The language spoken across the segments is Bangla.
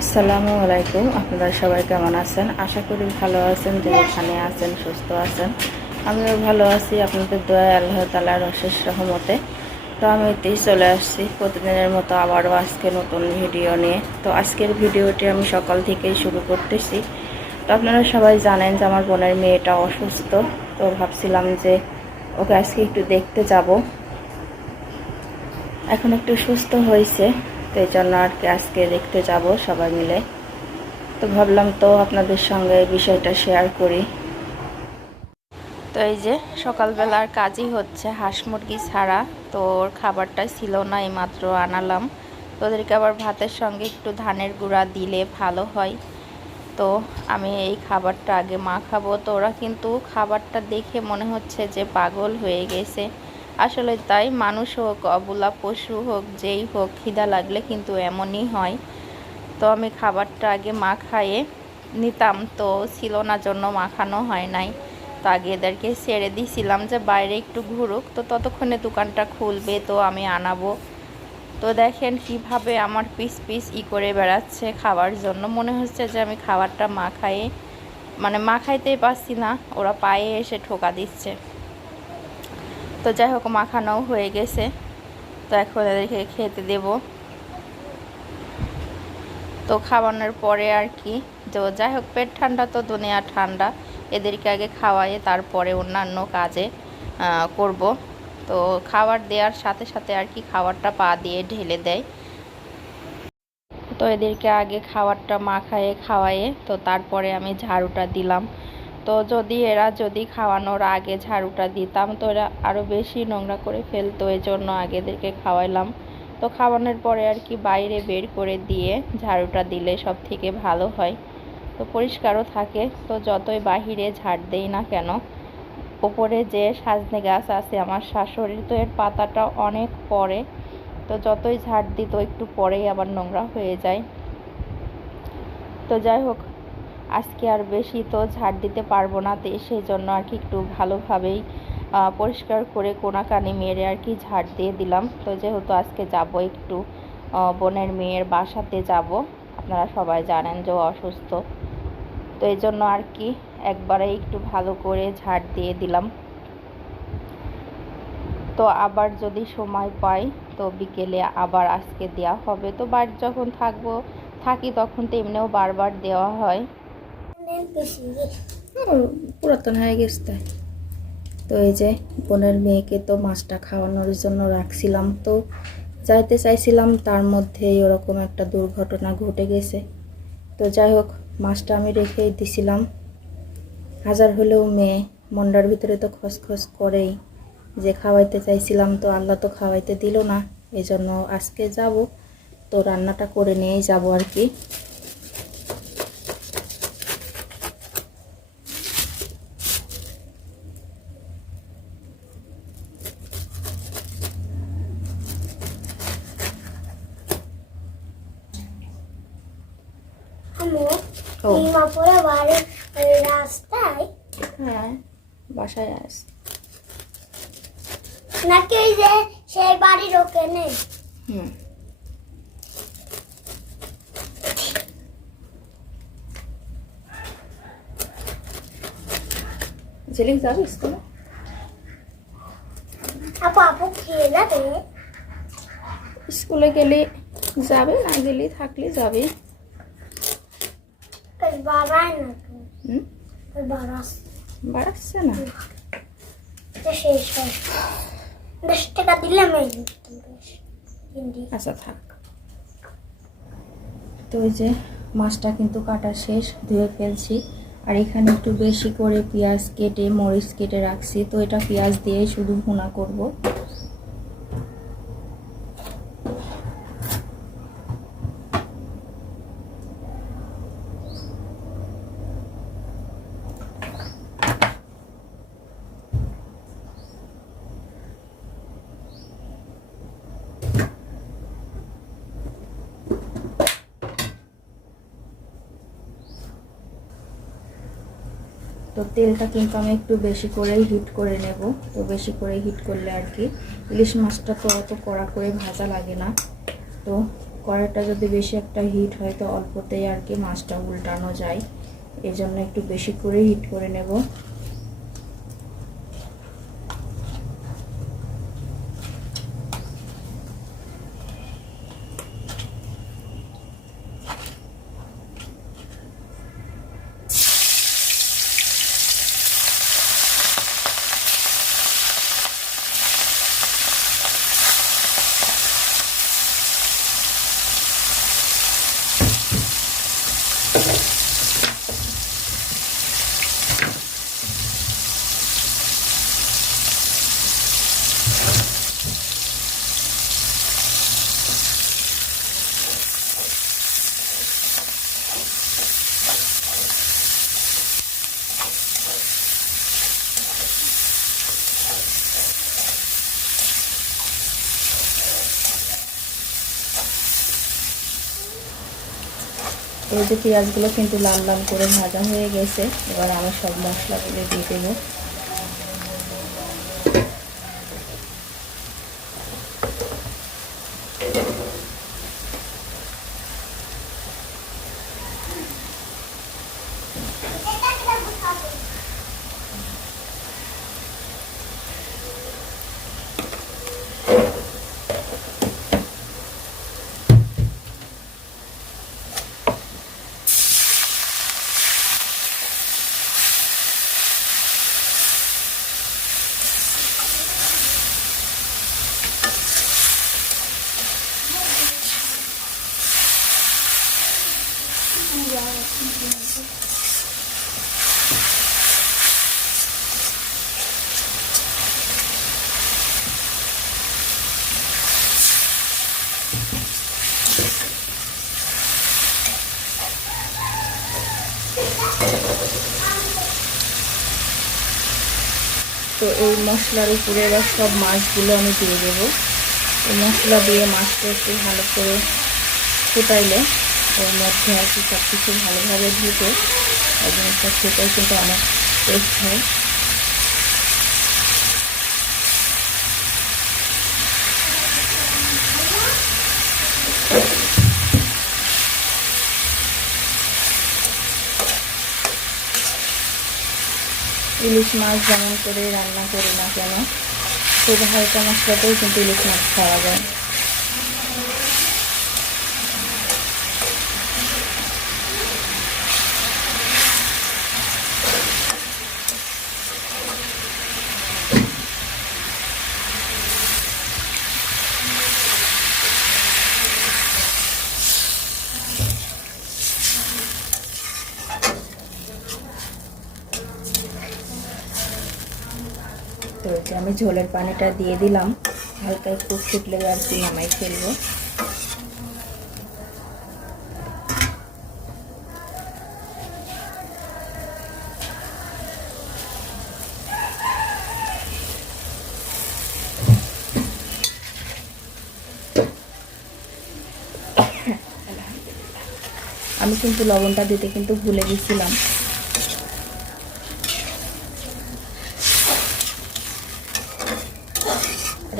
আসসালামু আলাইকুম, আপনারা সবাই কেমন আছেন? আশা করি ভালো আছেন যে এখানে আছেন, সুস্থ আছেন। আমিও ভালো আছি, আপনাদের দয়া আল্লাহ তালার অশেষ রহমতে। তো আমি এতেই চলে আসছি প্রতিদিনের মতো আবারও আজকে নতুন ভিডিও নিয়ে। তো আজকের ভিডিওটি আমি সকাল থেকেই শুরু করতেছি। তো আপনারা সবাই জানেন যে আমার বোনের মেয়েটা অসুস্থ। তো ভাবছিলাম যে ওকে আজকে একটু দেখতে যাব। এখন একটু সুস্থ হয়েছে। তো এই জন্য আর কি আজকে দেখতে যাব সবাই মিলে। তো ভাবলাম তো আপনাদের সঙ্গে বিষয়টা শেয়ার করি। তো এই যে সকালবেলার কাজই হচ্ছে, হাঁস মুরগি ছাড়া। তো ওর খাবারটা ছিল না এইমাত্র আনালাম। তো ওদেরকে আবার ভাতের সঙ্গে একটু ধানের গুঁড়া দিলে ভালো হয়। তো আমি এই খাবারটা আগে মা খাব তো ওরা কিন্তু খাবারটা দেখে মনে হচ্ছে যে পাগল হয়ে গেছে। আসলে তাই, মানুষ হোক, অবলা পশু হোক, যেই হোক, খিদা লাগলে কিন্তু এমনই হয়। তো আমি খাবারটা আগে মা খাইয়ে নিতাম, তো ছিল না জন্য মাখানো হয় নাই। তো আগে এদেরকে ছেড়ে দিয়েছিলাম যে বাইরে একটু ঘুরুক, তো ততক্ষণে দোকানটা খুলবে, তো আমি আনাবো। তো দেখেন কীভাবে আমার পিস পিস ই করে বেড়াচ্ছে খাওয়ার জন্য। মনে হচ্ছে যে আমি খাবারটা মাখায়ে মানে মাখাইতেই পারছি না, ওরা পায়ে এসে ঠোকা দিচ্ছে। তো যাই হোক, মাখানোও হয়ে গেছে। তো এখন এদেরকে খেতে দেব। তো খাওয়ানোর পরে আর কি। তো যাই হোক, পেট ঠান্ডা তো, দুনিয়া ঠান্ডা। এদেরকে আগে খাওয়াইয়ে তারপরে অন্যান্য কাজে করব। তো খাবার দেওয়ার সাথে সাথে আর কি খাবারটা পা দিয়ে ঢেলে দেয়। তো এদেরকে আগে খাবারটা মাখায়ে খাওয়ায়ে তো তারপরে আমি ঝাড়ুটা দিলাম। তো যদি এরা যদি খাওয়ানোর আগে ঝাড়ুটা দিতাম, তো এরা আরও বেশি নোংরা করে ফেলতো এই জন্য আগেদেরকে খাওয়াইলাম। তো খাওয়ানোর পরে আর কি বাইরে বের করে দিয়ে ঝাড়ুটা দিলে সব থেকে ভালো হয়। তো পরিষ্কারও থাকে, তো যতই বাহিরে ঝাড় দেই না কেন, ওপরে যে সাজনে গাছ আছে আমার শাশুড়ির, তো এর পাতাটা অনেক পরে তো যতই ঝাড় দিত একটু পরেই আবার নোংরা হয়ে যায়। তো যাই হোক আজকে আর বেশি তো ঝাড় দিতে পারব না, তো সেই জন্য আর কি একটু ভালোভাবেই পরিষ্কার করে কোনা কোনাকানি মেরে আর কি ঝাড় দিয়ে দিলাম। তো যেহেতু আজকে যাব একটু বোনের মেয়ের বাসাতে যাব, আপনারা সবাই জানেন যে অসুস্থ। তো এই জন্য আর কি একবারে একটু ভালো করে ঝাড় দিয়ে দিলাম। তো আবার যদি সময় পাই, তো বিকেলে আবার আজকে দেওয়া হবে। তো বাড়ি যখন থাকব, থাকি তখন তো এমনিও বারবার দেওয়া হয়। পুরাতন হয়ে গেছে তাই। তো এই যে বোনের মেয়েকে তো মাছটা খাওয়ানোর জন্য রাখছিলাম তো, যাইতে চাইছিলাম, তার মধ্যে ওরকম একটা দুর্ঘটনা ঘটে গেছে। তো যাই হোক, মাছটা আমি রেখেই দিছিলাম। হাজার হলেও মেয়ে মন্ডার ভিতরে তো খসখস করেই। যে খাওয়াইতে চাইছিলাম তো আল্লাহ তো খাওয়াইতে দিল না এই জন্য আজকে যাব। তো রান্নাটা করে নিয়েই যাব আর কি। রাস্তায়। হ্যাঁ বাসায় আস। নাকি ওই যে সেই বাড়ির ওখানে? হুম। ঝিলিক যাবিস তো আপু আপু খেয়ে যাবে? স্কুলে গেলে যাবে না গেলে থাকলে যাবে ওই বাবাই না তো হুম ওই বাবা বাড়াচ্ছে না? দশ টাকা দিলে আমি দিতাম বেশ আচ্ছা থাক। তো ওই যে মাছটা কিন্তু কাটা শেষ ধুয়ে ফেলছি। আর এখানে একটু বেশি করে পেঁয়াজ কেটে মরিচ কেটে রাখছি। তো এটা পেঁয়াজ দিয়ে শুধু ভুনা করব। তো তেলটা কিন্তু আমি একটু বেশি করেই হিট করে নেব। তো বেশি করে হিট করলে আর কি, ইলিশ মাছটা তো অত কড়া করে ভাজা লাগে না। তো কড়াটা যদি বেশি একটা হিট হয় তো অল্পতেই আর কি মাছটা উল্টানো যায়। এই জন্য একটু বেশি করে হিট করে নেব। এই যে পেঁয়াজগুলো কিন্তু লাল লাল করে ভাজা হয়ে গেছে, এবার আমি সব মশলাগুলো দিয়ে দেবো। তো এই মশলার উপরে এবার সব মাছগুলো আমি দিয়ে দেবো। এই মশলা দিয়ে মাছটা একটু ভালো করে ফুটাইলে ওর মধ্যে আর কি সব কিছু ভালোভাবে ধুতে এবং খেতেও কিন্তু অনেক টেস্ট হয়। ইলিশ মাছ যেমন করে রান্না করি না কেন খুব হালকা মশলাতেও কিন্তু ইলিশ মাছ খাওয়া যায়। আমি ঝোলের পানিটা দিয়ে দিলাম। হালকা একটু ফুটলে আর কি নামাই ফেলব। আমি কিন্তু লবণটা দিতে কিন্তু ভুলে গেছিলাম।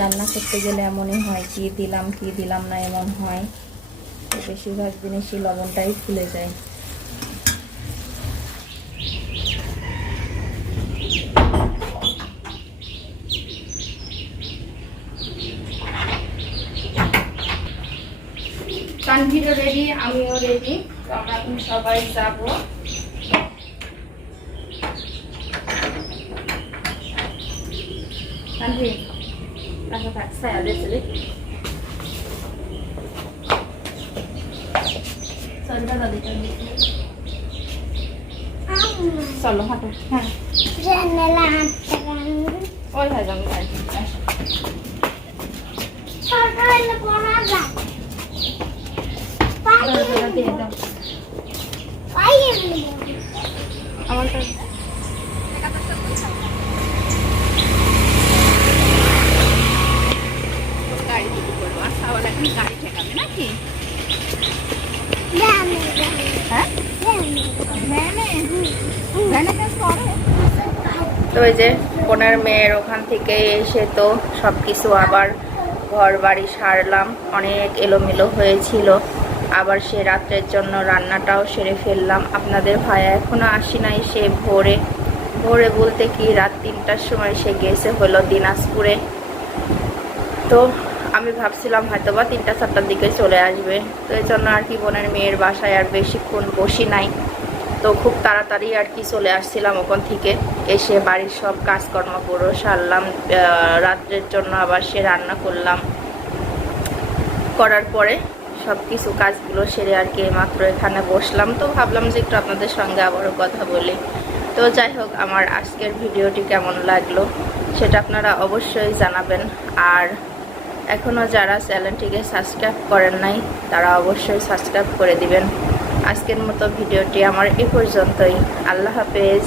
রান্না করতে গেলে এমনই হয়, কি দিলাম কি দিলাম না এমন হয়। বেশিরভাগ জিনিসই লবণটাই ফুলে যায়। তানভীরও রেডি আমিও রেডি তো আমরা সবাই যাব। Tanvir Langsung tak saya ada sedih. Sorry kan tadi kan. চলো হাঁটো হ্যাঁ ওই হয় যাব তাই দিয়ে দাও আমার তো গাড়ি দিতে করব আর সাওয়াল এখন গাড়ি ঠেকাবে নাকি হ্যাঁ ভ্যানে ভ্যানে কাজ করে তো ওই যে কোনার মেয়ের ওখান থেকে এসে তো সব কিছু আবার ঘর বাড়ি সারলাম। অনেক এলোমেলো হয়েছিল। আবার সে রাত্রের জন্য রান্নাটাও সেরে ফেললাম। আপনাদের ভাইয়া এখনও আসি নাই সে ভোরে। ভোরে বলতে কি, রাত তিনটার সময় সে গেছে হলো দিনাজপুরে। তো আমি ভাবছিলাম হয়তো বা তিনটা, চারটার দিকে চলে আসবে। তো এই জন্য আর কি বোনের মেয়ের বাসায় আর বেশিক্ষণ বসি নাই। তো খুব তাড়াতাড়ি আর কি চলে আসছিলাম ওখান থেকে। এসে বাড়ির সব কাজকর্ম পুরো সারলাম রাত্রের জন্য আবার সে রান্না করলাম। করার পরে সব কিছু কাজগুলো সেরে আর কি মাত্র এখানে বসলাম। তো ভাবলাম যে একটু আপনাদের সঙ্গে আবারও কথা বলি। তো যাই হোক, আমার আজকের ভিডিওটি কেমন লাগল সেটা আপনারা অবশ্যই জানাবেন। আর এখনও যারা চ্যানেলটিকে সাবস্ক্রাইব করেন নাই, তারা অবশ্যই সাবস্ক্রাইব করে দিবেন। আজকের মতো ভিডিওটি আমার এ পর্যন্তই। আল্লাহ হাফেজ।